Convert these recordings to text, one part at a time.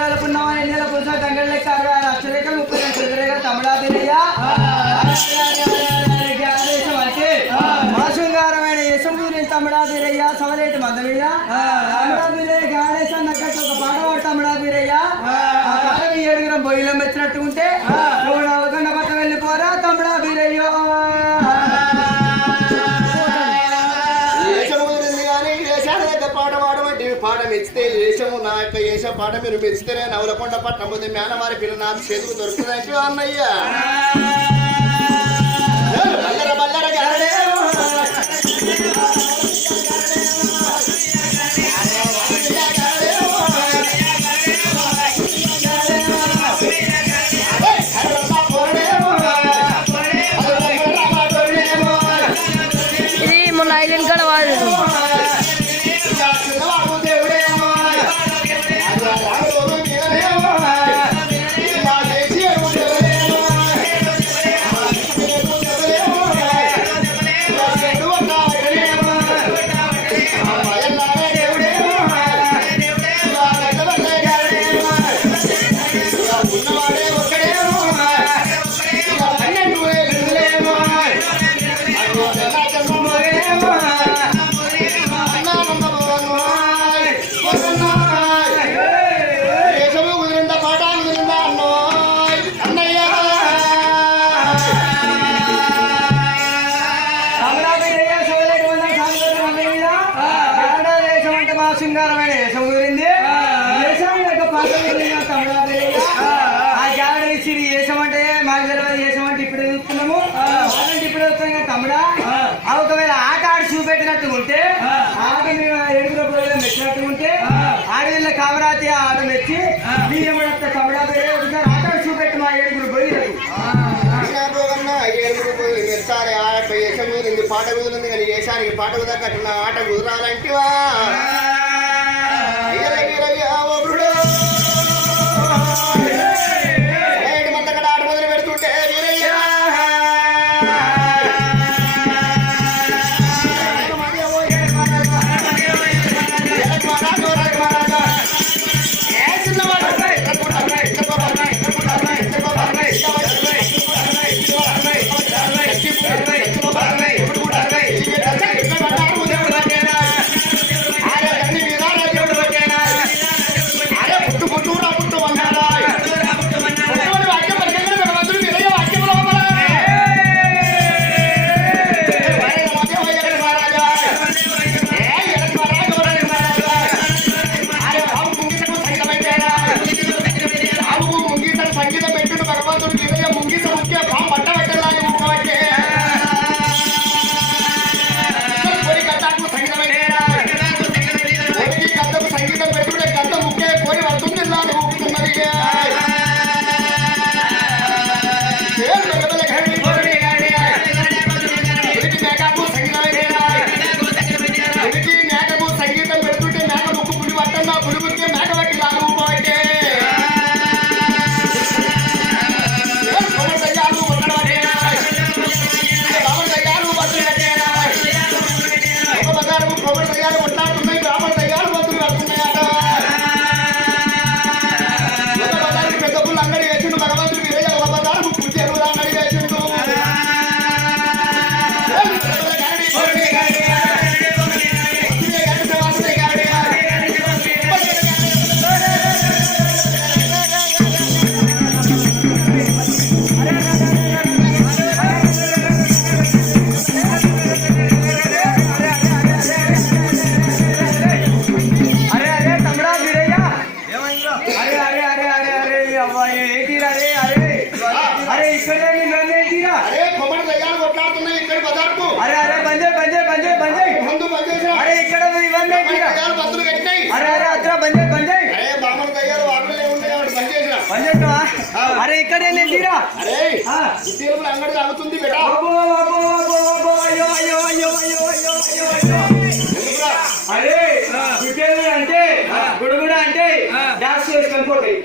పొద్దుగాల పున్నావా ఎన్నెల పురుష గంగల లెక్క 60 లక్షల 30 లక్షల తమిళాభినయ అంటే మా శృంగారమైన యశం గురించి తమిళాభిరయ్య సవలేటి మందమీద తమిళాభిరయ్య గాడేశ నగ్గట్టు ఒక పాట పాడు తమిళాభిరయ్య ఏడుగురం బొయ్యిలో మెచ్చినట్టు ఉంటే గండ పక్క వెళ్ళిపోరా తమిళాభిరయ్య పాట మెచ్చితే ఏషము నా యొక్క ఏష పాట మీరు మెచ్చితేనే నవలకొండ పట్టణం ముందు మేనవారి పిల్ల నాకు చేతుకు దొరుకుతుందంటే అన్నయ్య బల్లర బల్లర గారడే ఇది మొన్న ఐలెండ్ కాడ వాడు శృంగారమైన యశం గురించి ఏసం అంటే మాకు తెలియదు ఏసం అంటే ఇప్పుడు చూస్తున్నాము ఇప్పుడు వస్తాం తమ్ముడ ఒకవేళ ఆట ఆడి చూపెట్టినట్టు ఉంటే ఆట మేము ఏడుగురు మెచ్చినట్టు ఉంటే ఆడవిళ్ళ కామరాతి ఆట మెచ్చి బియ్యమంటే తమ్ముడా ఒకసారి ఆట ఆడి చూపెట్టి మా ఏడుగురు పోయినట్టు మెచ్చాలి ఆట ఏషం కుదిరింది పాట కుదిరింది కానీ ఏషానికి పాట కుదరకట్టున్న ఆట కుదరాలంటివా अरे इकडे नेतीरा अरे इथे अंगड जागुతుంది बेटा अरे ఇటేలు అంటే గుడుగుడ అంటే డాష్ చేసుకొని పోతాయి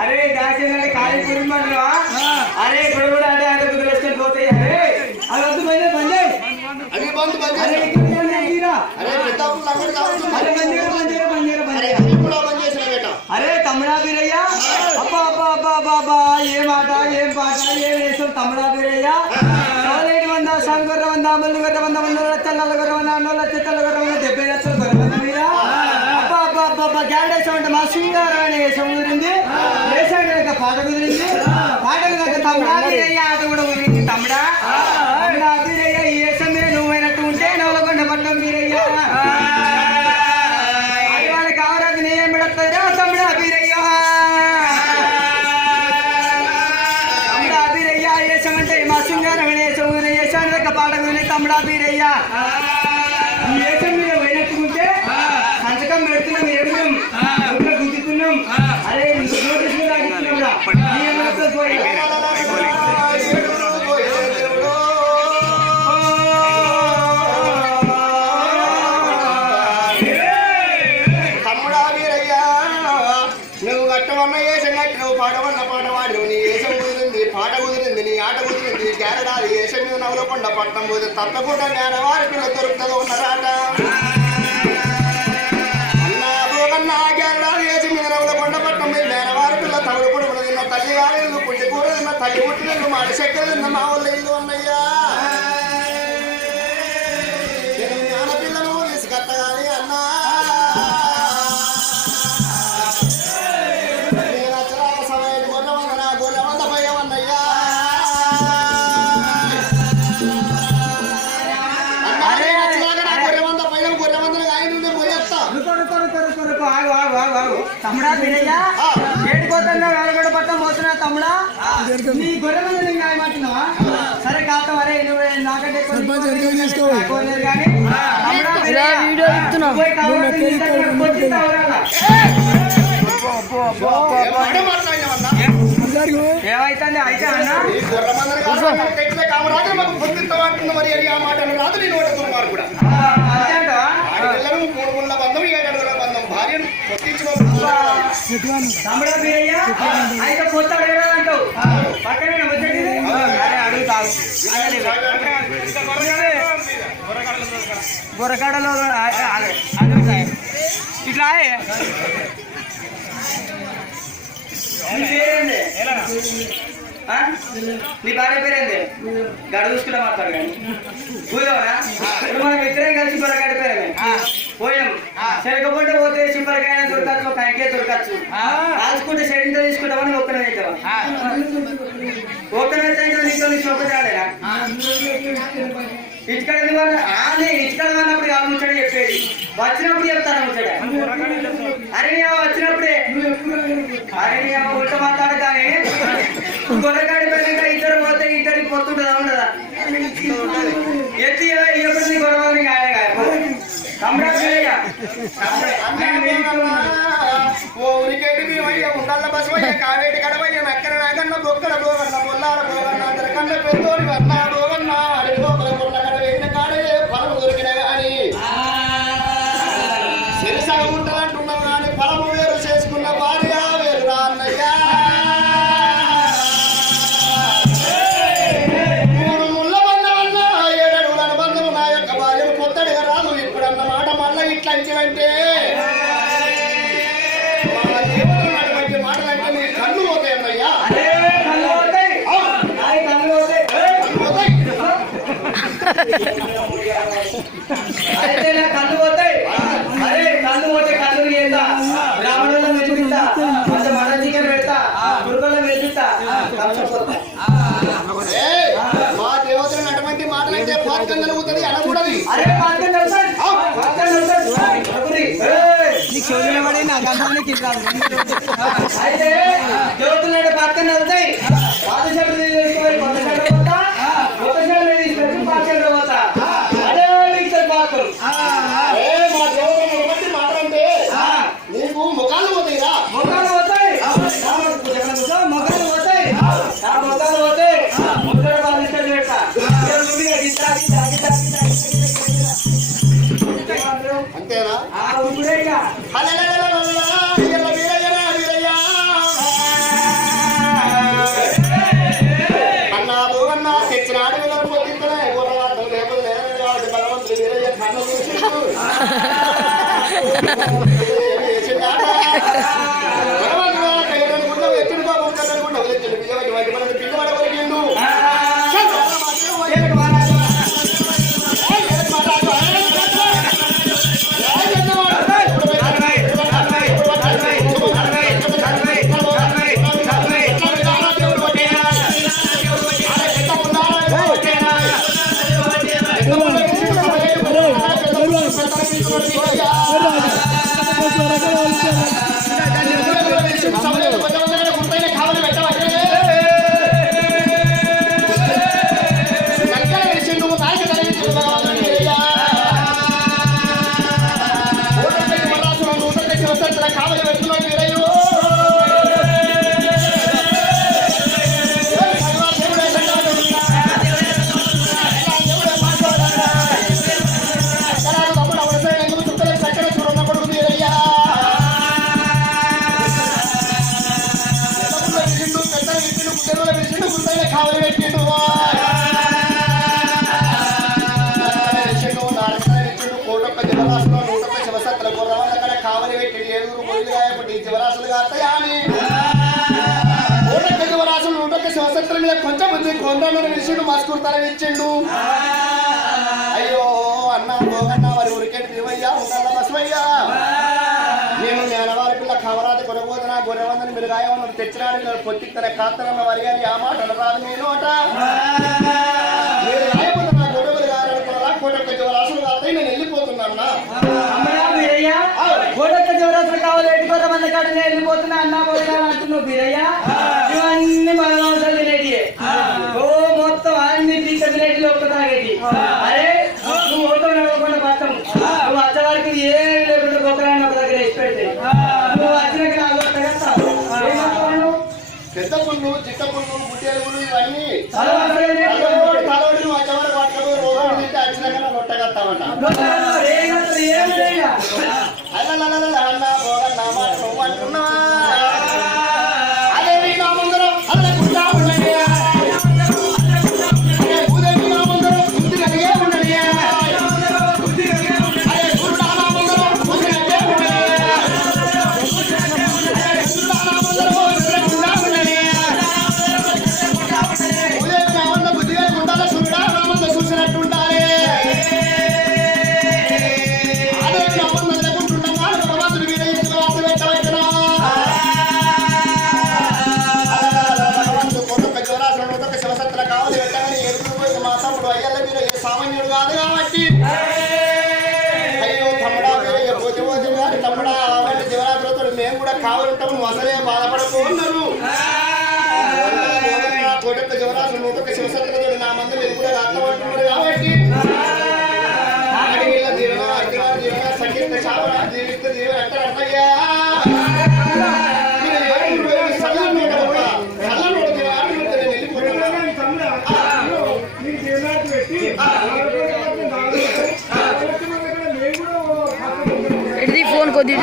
అరే డాష్ అంటే కాలి కుడిమంటరా అరే గుడుగుడ అంటే అంత కుదిరేసుకొని పోతాయి అరే అది వద్దు బందే అవి బంద్ అరే ఇక్కడే నేतीरा అరే పెద్దప్పుడు అంగడి జాగుతుంది అరే బందేరా పాఠాలు ఏం వేస్తాం తమ్ముడా వీరయ్య చోలేటి వంద సాగు గొర్రె వంద ముళ్ళు గొర్రె వంద 100 లక్షలు నల్ల గొర్రె వంద 2 లక్షలు తెల్ల గొర్రె వంద 70 లక్షలు గొర్రె వంద మీద అబ్బా గ్యారెంటీ అంటే మా సింగారం అనే వేషం కుదిరింది వేసాడు పాట కుదిరింది పాట తమ్ముడా వీరయ్య ఆట కూడా కుదిరింది తమ్ముడా తమ్ముడా వీరయ్య ఈ వేషం మీద నువ్వైనట్టు ఉంటే నవలకొండ పట్టం వీరయ్య వాళ్ళ కావరాకు నేనేం పెడతారా తమ్ముడా వీరయ్య తమ్ముడా వీరయ్య వేషం అంటే మా సింగారం అనే వేషం పాట కుదిరింది తమ్ముడా వీరయ్య ఈ వేషం మీద పోయినట్టుకుంటే సంతకం పెడుతున్నాం ఏడున్నాం గుర్తున్నాం అరే నోటీస్ మీద తమ్ముడా వీరయ్య నువ్వు కట్టమన్న వేషం కట్టి నువ్వు పాడవన్న పాట వాడి నీ వేషం కుదిరింది పాట కుదిరింది నీ ఆట కుదిరింది కేరడాది వేషం మీద నవలకొండ పట్టం పోతే తప్పకుండా జ్ఞానవారి పిల్ల దొరుకుతుందో ఉన్నారాట అన్నా కేరడాది వేషం మీద నవలకొండ పట్టం మీద జ్ఞానవారి పిల్ల తవుడు కూడా తిన్న తల్లి గారు పుట్టి కూడా తిన్న తల్లి పుట్టిన మాట చెక్కలు తిన్న మా వాళ్ళ ఇల్లు అన్నయ్యా నేను జ్ఞాన పిల్లను తీసుకట్టగాని అన్నా తమ్ముడా వీరయ్య ఏడుకోతున్నా వేలగొడ పట్టం పోతున్నా తమ్ముడా నీ గొర్రె మీద నేను న్యాయమాడుతున్నావా సరే కాదు అరే నువ్వు నాకంటే కోరలేదు కానీ ఏమైతుంది అయితే అన్నా తమ్ముడా వీరయ్య అయితే కొత్త అంటావు పక్కనే అడుగుతావు బొరకాడలో ఇట్లా నీ భార్య పేరేంది గడ చూసుకుంటా మాట్లాడు కానీ పోయావరా ఇప్పుడు మనం ఇద్దరం కలిసి బొరకాడ పేరే పోయాం చెరకపోతే పోతే సింపలకాయ దొరకచ్చు కంకే దొరకచ్చు కాల్చుకుంటే సెడింత తీసుకుంటామని ఒక్కనే అవుతావా ఒక్కనే నీతో నీ చొక్కదాడేనా ఇటుకడ ఇటుకడ అన్నప్పుడు కాదు ముచ్చట చెప్పేది వచ్చినప్పుడు చెప్తాను ముచ్చట అరే వచ్చినప్పుడే అరే ఉల్ట మాట్లాడతానే గొర్రెకాడి పోయినాక ఇద్దరు పోతే ఇద్దరికి పొత్తుంటుందా ఉండదా ఎత్తి ఎప్పుడు గొడవని ఆయన ఉండాల బస్సు కావేటి కడవయ్య నక్కన నాకన్న బొక్కల బోగన్న పొల్లాల బోగన్న కన్న పెద్దోడి అన్న బోగన్న వేసిన కాడే పొలం దొరికిన గాని సిరిసాగు ఉంటుందంటున్నావు కానీ పొలము వేరు చేసుకున్న భార్య వేరురా అన్నయ్యా ముళ్ళ బంధం అన్న 7 అడుగుల బంధం నా యొక్క భార్యను కొత్తడిగా రాదు ఇప్పుడన్న మాట మళ్ళీ ఇట్లా అంటే కళ్ళు పోతాయి అన్నయ్యా అయితే నా కళ్ళు పోతాయి అరే కళ్ళు పోతే కళ్ళు చేస్తా బ్రాహ్మణులను మెచ్చుకుంటా కొంచెం మన చికెన్ పెడతా గురుకులను మెచ్చుతా మా దేవతలను అటువంటి మాటలంటే పాతకం కలుగుతుంది అనకూడదు అరే పాతకం తెలుసండి అయితే దేవతలు పాతకం వెళ్తాయి పాత చెట్లు తీసుకుపోయి కొత్త చెట్లు పోతా కొత్త చెట్లు తీసుకొచ్చి పాత చెట్లు పోతా అదే పాత్రం మా దేవతలను బట్టి మాట్లాడంటే నీకు ముఖాలు పోతాయిరా ముఖాలు పోతాయి ముఖాలు పోతాయి ముఖాలు పోతాయి ముద్దరు వాళ్ళు ఇష్టం పెడతా అంతేనా అన్నా భూవన్నా తెచ్చిన ఆడపిల్లలు పొద్దునే గుర్రవాదం లేకపోతే భగవంతుడు వీరయ్య కన్న చూసి భగవంతుడు ఎత్తుడు బాబు కట్టకుండా పిల్లవాడి కావలి పెట్టిండు కోటొక్క జీవరాశులు 101 శివసత్తుల గుర్రవాళ్ళ అక్కడ కావలి పెట్టి 7 పొయ్యిలు గాయపట్టి జీవరాశులు కాస్తాయా అని కోటొక్క జీవరాశులు 101 శివసత్తుల మీద కొంచెం బుద్ధి కొండలను విషయుడు మస్కూర్తలం ఇచ్చిండు అయ్యో అన్నా పోగన్న వారి ఊరికేటి భీమయ్యా ఉండాల బసవయ్యా నేను నేనవారి పిల్ల కవరాది కొనబోతున్నా గొర్రెవందని మీరు గాయమన్నారు తెచ్చినాడు పొత్తికి తన కాత్తనన్న వారి గారి ఆ మాట రాదు నేను అట మీరు గాయపోతే నా గొడవలు గారనుకున్నారా కోటొక్క జీవరాశులు కాస్తాయి నేను వెళ్ళిపోతున్నా కోటొక్క జీవరాశులు కావాలి ఎట్టుకోర మంది కాడ నేను వెళ్ళిపోతున్నా అన్నా పోయినా అంటున్నావు బీరయ్యా ఇవన్నీ మన అవసరం లేడియే ఓ మొత్తం అన్ని టీచర్ లేడీలు ఒక్కదాగేటి అరే నువ్వు ఓటో నడవకుండా పట్టం నువ్వు వచ్చేవారికి ఏం లేకుండా గొప్పరాన్ని ఒక దగ్గర వేసి పెడితే నువ్వు వచ్చినాక నాలుగు పెద్ద పుల్లు చిత్త పుల్లు గుడ్డెలుగులు ఇవన్నీ ఏమంటావు తలోడు నువ్వు వచ్చేవారు పట్టుకో రోగాలు తింటే వచ్చినాక లొట్టగస్తామంట అన్న పోగన్న మాట నువ్వు అంటున్నా అదే నా ముందరం అల్లకుండా ఉండని ఉదయం నా ముందరం బుద్ధి కలిగే ఉండని అదే గురుడా నా ముందరం బుద్ధి కలిగే ఉండని గురుడా నా ముందరం బుద్ధి ఉండని ఉదయం నా ముంద బుద్ధి కలిగి ఉండాలి సూర్యుడా నా ముంద చూసినట్టు ఉండాలి అదే నా ముంద లేకుంటున్నా భగవంతుడి మీద ఎందుకు వాస పెట్టవచ్చునా కోటొక్క జీవరాశులు 101 శివసత్తుల కావలి పెట్టగానే ఎదురుపోయి మా తమ్ముడు అయ్యల్ల మీద ఏ సామాన్యుడు కాదు కాబట్టి అయ్యో తమ్ముడా మీరు పోతే పోతే కానీ తమ్ముడా అలాంటి జీవరాశులతో మేము కూడా కావాలంటాము నువ్వు అసలే బాధపడుతున్నారు కోటొక్క జీవరాశులు 101 శివసత్తులతో నా మంది మీరు కూడా అర్థమంటున్నారు కాబట్టి అడిగిన జీవన అర్జున జీవన సంగీత శావన జీవిత జీవన అంటారు అన్నయ్యా ఇది ఫోన్ కొద్ది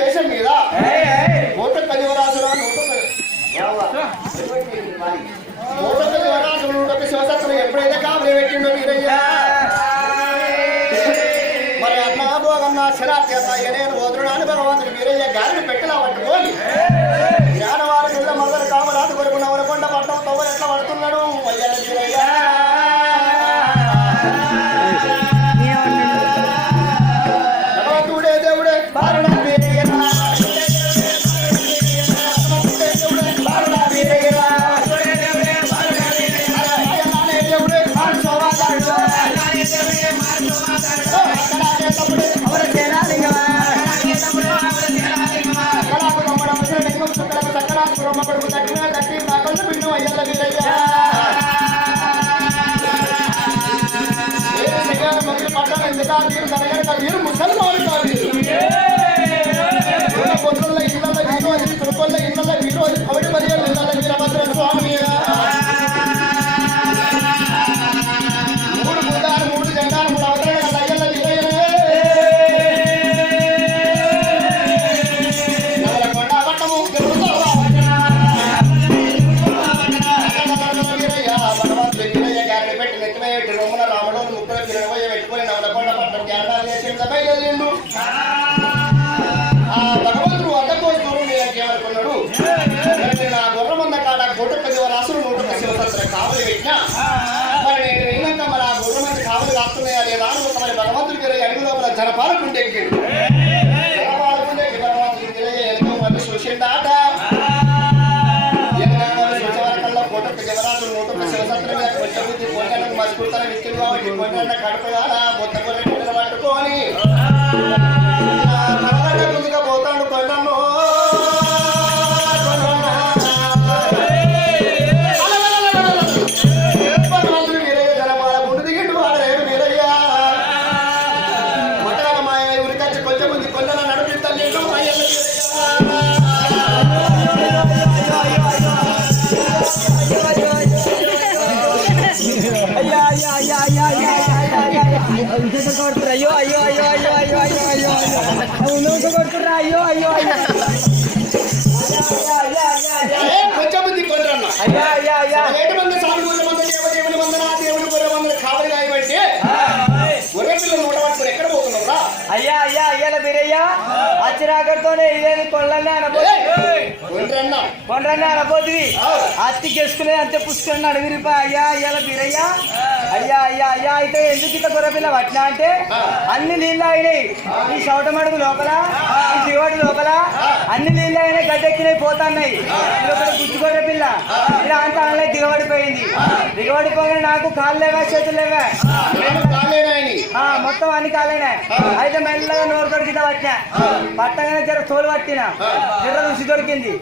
వేషం మీద కోటొక్క జీవరాశులు 101 శివసత్తులు ఎప్పుడైతే కాపులు పెట్టిండో మీరయ్యా మరి అన్నా భోగన్నా శరాత్య నేను వదురునాను భగవంతుడు మీరయ్యా గాలిని పెట్టలా పట్టుకోని జ్ఞానవారు పిల్ల మొదలు కామరాదు కొరకు నవరకొండ పట్టం తవ్వలు ఎట్లా పడుతున్నాడు అయ్యా మీరయ్యా భగవంతుడే దేవుడే కలాగేటప్పుడే అవర చేరాలింగమా కలాకు బొమ్మడ ముసల డెంగం చుక్కలకు చక్కరాకు బ్రహ్మ కొడుకు తట్టిన తట్టి నాకొండ పిండు అయ్యల వీరయ్య మొదలు పడ్డాను ఎందుకా వీరు సరగడక వీరు ముసల్మాను కావీరు పొద్దుల ఇళ్ళ వీరోజు తురుకొల్ల ఇళ్ళ వీరోజు కవిడి మర్యాద ఇళ్ళ వీరభద్ర స్వామి మూడు బుధాలు మూడు జెండాలు మూడు అవతరణ అయ్యల వీరయ్యనే నవలకొండ పట్టము వీరయ్య భగవంతుడు వీరయ్య గారిని పెట్టి నెత్తిమేటి రోమన రాముడు ముక్కుల కిరణమయ్య పెట్టుకుని నవలకొండ పట్టం జ్ఞానాలు చేసి బయలుదేరిండు ఆ భగవంతుడు అడ్డకోస్తుడు నేనేమనుకున్నాడు నా గుర్రమంద కాడ 110 రాసులు 110 సంవత్సరాల కావలి పెట్టినా మరి నేను విన్నాక మరి ఆ గుర్రమంది కావలి కాస్తున్నాయా లేదా అని ఒక మరి భగవంతుడికి అడుగు లోపల జనపాలకుంటే ఎక్కిండు జనపాలకుంటే భగవంతుడికి ఎన్నో మంది చూసిండాట కల్లా 110 రాసులు 110 సంవత్సరాల కొంచెం బుద్ధి కొంచెం మసుకుంటాను విత్తులు కాబట్టి కొంచెం కడపగా బొత్త కొన్ని పట్టుకొని ముందుగా పోతాడు కొండను వీరయ్య జనపాల గుండు దిగిండు వాడలేడు వీరయ్య మటన మాయ ఉరికచ్చి కొంచెం మంది కొండల నడిపిస్తాను నేను అయ్యో అయ్యో అయ్యో అయ్యో అయ్యో అయ్యో అయ్యో అయ్యో కొడుతురా అయ్యో అయ్యో అయ్యో కొంచెం మంది కొండన్న అయ్యా అయ్యా అయ్యా 7 మంది సాగు మంది దేవుని వందన దేవుని గొర్రె వందన కావలి కాయబట్టి గొర్రె పిల్లలు నోట పట్టుకుని ఎక్కడ పోతున్నారా అయ్యా అయ్యా అయ్యాల వీరయ్యా అచ్చిరాకడితోనే ఇదేమి కొళ్ళనే అనబోతు కొండ్రన్నే అనబోతువి అత్తి గెసుకునే అంతే పుష్కరని అడిగిరిపా అయ్యా అయ్యాల వీరయ్యా అయ్యా అయ్యా అయ్యా అయితే ఎందుకు ఇంత గొర్రె పిల్ల పట్టినా అంటే అన్ని నీళ్ళు అయినాయి ఈ చౌటమడుగు లోపల ఈ దివాడి లోపల అన్ని నీళ్ళు అయినాయి గడ్డెక్కినాయి పోతున్నాయి ఇది ఒకటి గుచ్చి గొర్రె పిల్ల ఇలా అంతా అలా దిగబడిపోయింది దిగబడిపోగానే నాకు కాళ్ళు లేవా చేతులు లేవా మొత్తం అన్ని కాలేనా అయితే మెల్లగా నోరు దొరికితే పట్టినా పట్టగానే జర తోలు పట్టినా జర్ర రుచి దొరికింది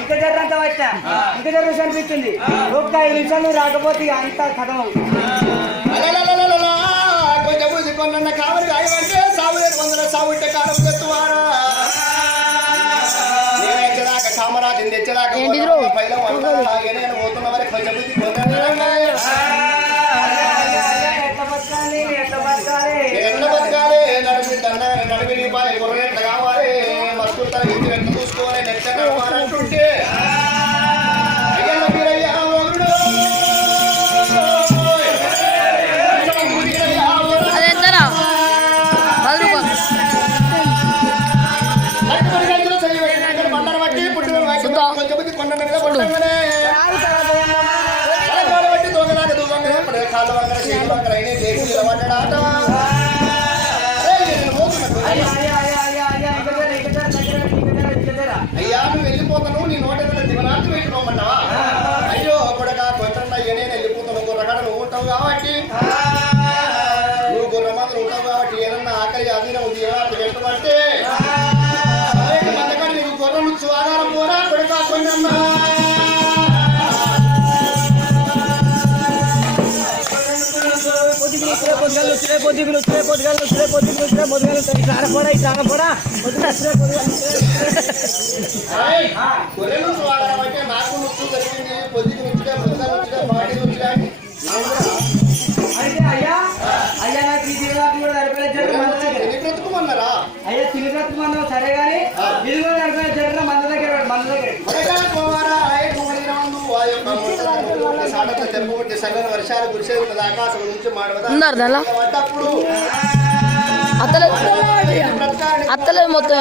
ఇంకా జర్ర అంతా పట్టినా ఇంకా జర రుచి అనిపించింది ఒక్క 5 నిమిషాలు రాకపోతే అంతా కథం కొంచెం కొన్న కావలి కాయమంటే 700 సాగు ఇట్టే కాలం చెత్తువారా నేనేదాకా కామరాజు తెచ్చేదాకా పైన నేను పోతున్న వరకు కొంచెం ఎట్లా బతకాలి నడిపి గొర్రె ఎట్లా కావాలి మస్కుతా ఇంటి ఎట్లా చూసుకోవాలి నెట్ కావాలంటుంటే బండను బట్టి పుట్టిన కొంచెం కొండ మీద కొట్టగానే బట్టి దొంగలాగా దూరంగా కాళ్ళ వంకర చేతుల వంకర అయినా చేసి నిలబడ్డాట అయ్యా నువ్వు వెళ్ళిపోతాను నీ నోట దివనార్థం పెట్టుకోమంటావా అయ్యో కొడగా కొంచెం అయ్యా నేను వెళ్ళిపోతాను గుర్రకాడ నువ్వు ఉంటావు కాబట్టి నువ్వు గుర్ర మాత్రం ఉంటావు కాబట్టి ఏదన్నా ఆకలి అదీన ఉంది ఏదో పెట్టమంటే మందకాడ నీకు గుర్రం నుంచి ఆధారం పోరా కొడగా కొంచెం గొర్రెలు వాడాలంటే నాకు నొచ్చు జరిగింది పొద్దుకి నొచ్చుగా పొద్దుగా నొచ్చుగా బాడీ నొచ్చుగా అంటే అయ్యా అయ్యా నాకు ఈ జీవనాన్ని కూడా ఎన్ని బ్రతుకుమన్నారా అయ్యా తిని బ్రతుకుమన్నావు సరే గానీ ఇది కూడా నడిపే జరిగిన మన దగ్గర సగం వర్షాలు కురిసే ఆకాశం నుంచి అత్తలేదు మొత్తం